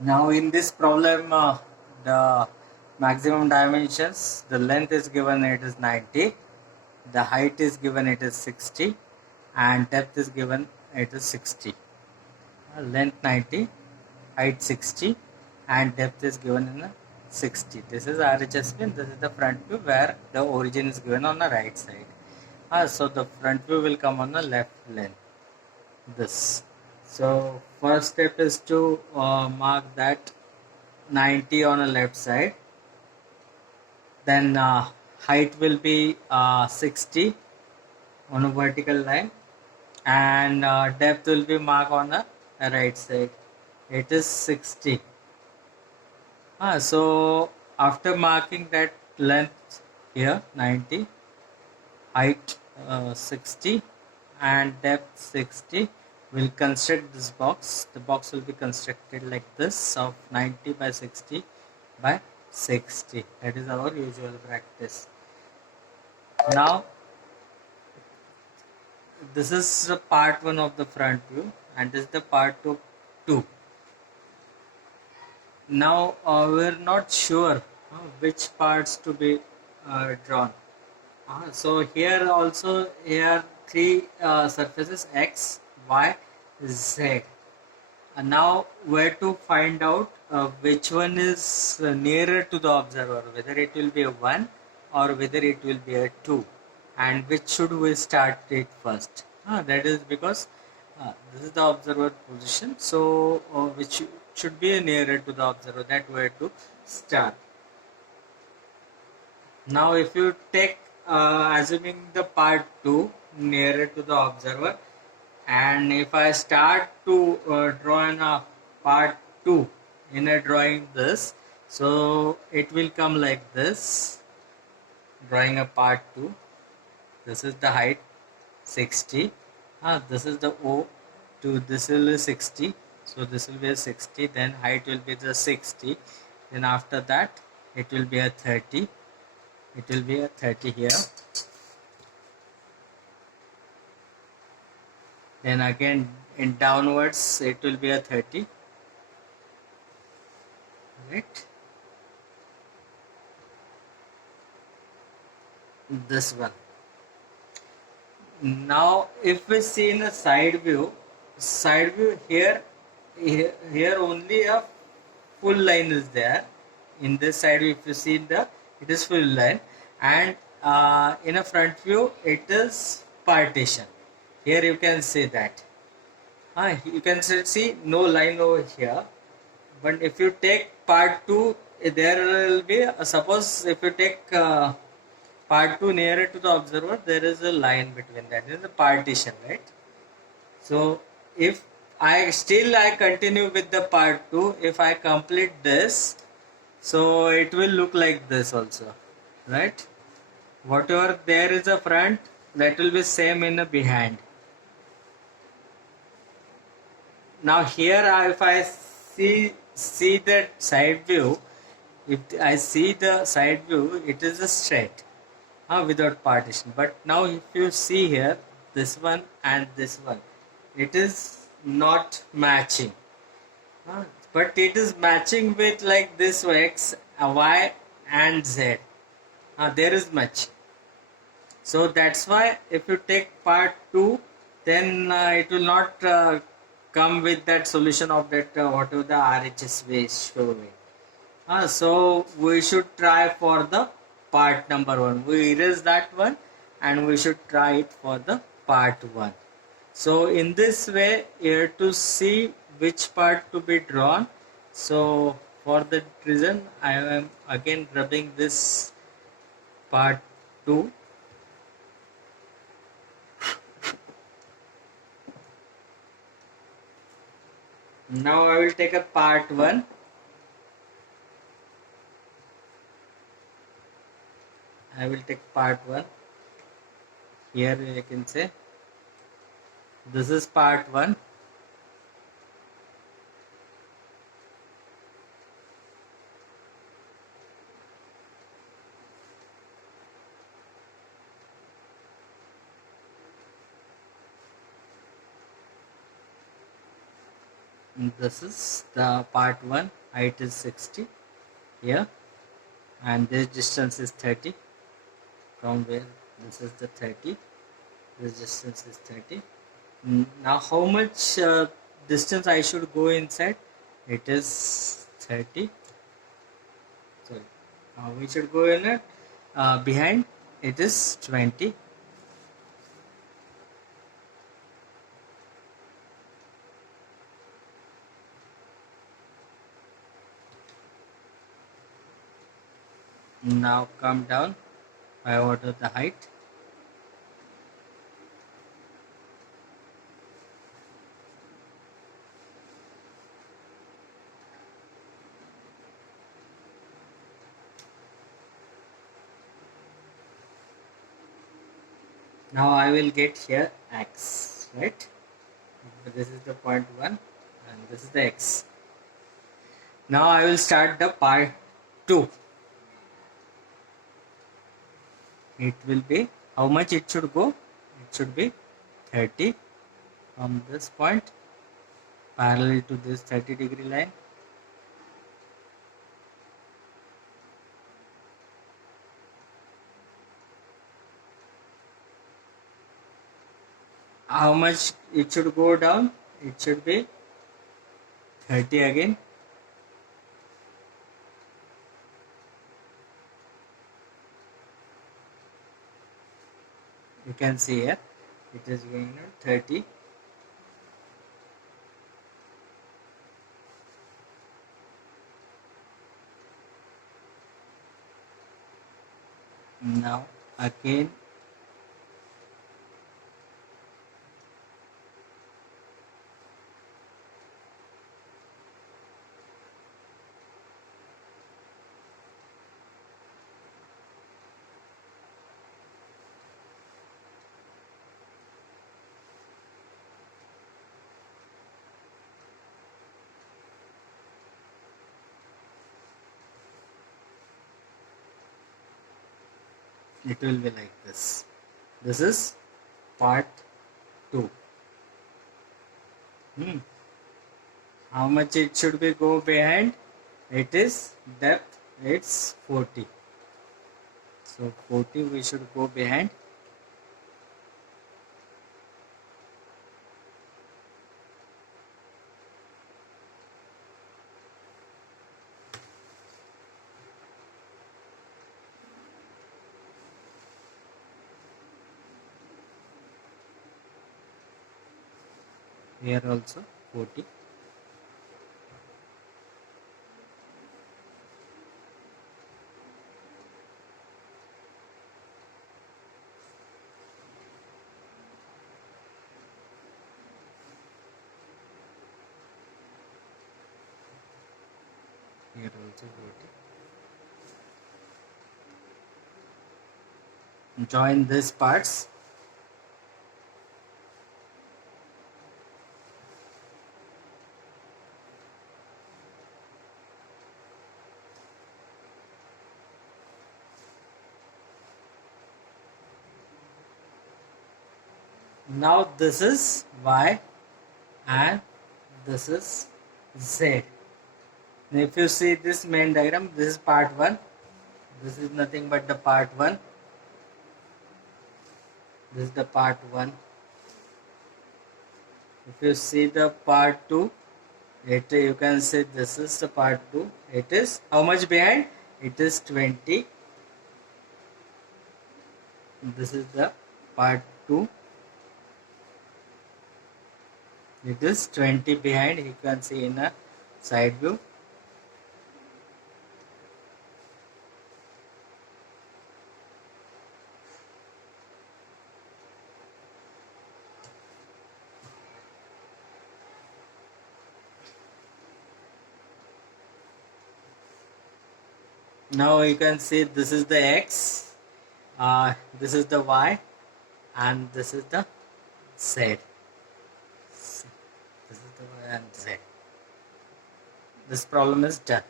Now in this problem, the maximum dimensions, the length is given it is 90, the height is given it is 60, and depth is given it is 60. Length 90, height 60, and depth is given in the 60. This is RHS plane. This is the front view where the origin is given on the right side. So the front view will come on the left lane. This. So first step is to mark that 90 on the left side. Then height will be 60 on a vertical line, and depth will be marked on the right side. It is 60. So after marking that length here 90, height 60, and depth 60, we'll construct this box. The box will be constructed like this of 90 by 60 by 60. That is our usual practice. Now this is the part 1 of the front view, and this is the part 2. Now we're not sure which parts to be drawn. So here also here three surfaces x, y, z. Now where to find out which one is nearer to the observer, whether it will be a 1 or whether it will be a 2, and which should we start it first. That is because this is the observer position, so which should be nearer to the observer, that where to start. Now if you take assuming the part 2 nearer to the observer, and if I start to draw in a part 2 in a drawing this, so it will come like this, drawing a part 2. This is the height 60, this is the O to this will be 60, so this will be a 60, then height will be the 60, then after that it will be a 30, it will be a 30 here, then again in downwards it will be a 30, right? This one. Now if we see in the side view here only a full line is there. In this side view, if you see it is full line, and in a front view it is partition. Here you can see that you can see no line over here, but if you take part 2, there will be suppose if you take part 2 nearer to the observer, there is a line between that. There is a partition, right? So if I continue with the part 2, if I complete this, so it will look like this also, right? Whatever there is a front, that will be same in the behind. Now here if I see that side view, if I see the side view, it is a straight without partition. But now if you see here, this one and this one, it is not matching, but it is matching with like this x, y and z. There is much. So that's why if you take part 2, then it will not come with that solution of that whatever the RHS way is showing. So we should try for the part number 1. We erase that one and we should try it for the part 1. So in this way, here to see which part to be drawn. So for that reason, I am again rubbing this part 2. Now I will take a part 1. I will take part 1. Here you can say this is part 1. And this is the part 1, height is 60 here, and this distance is 30 from where this is the 30, this distance is 30. Now how much distance I should go inside? It is 30. Sorry, we should go in it behind, it is 20. Now come down, I order the height. Now I will get here x, right? This is the point 1 and this is the x. Now I will start the part 2. It will be, how much it should go? It should be 30 from this point parallel to this 30-degree line. How much it should go down? It should be 30 again. You can see here it is going on 30. Now again it will be like this. This is part 2. How much it should be go behind? It is depth, it's 40. So 40 we should go behind. Here also 40. Here also 40. Join these parts. Now this is y and this is z. And if you see this main diagram, this is part 1. This is nothing but the part 1. This is the part 1. If you see the part 2, you can say this is the part 2. It is how much behind? It is 20. This is the part 2. It is 20 behind. You can see in a side view. Now you can see this is the x, this is the y, and this is the z. This is the y and z. This problem is done.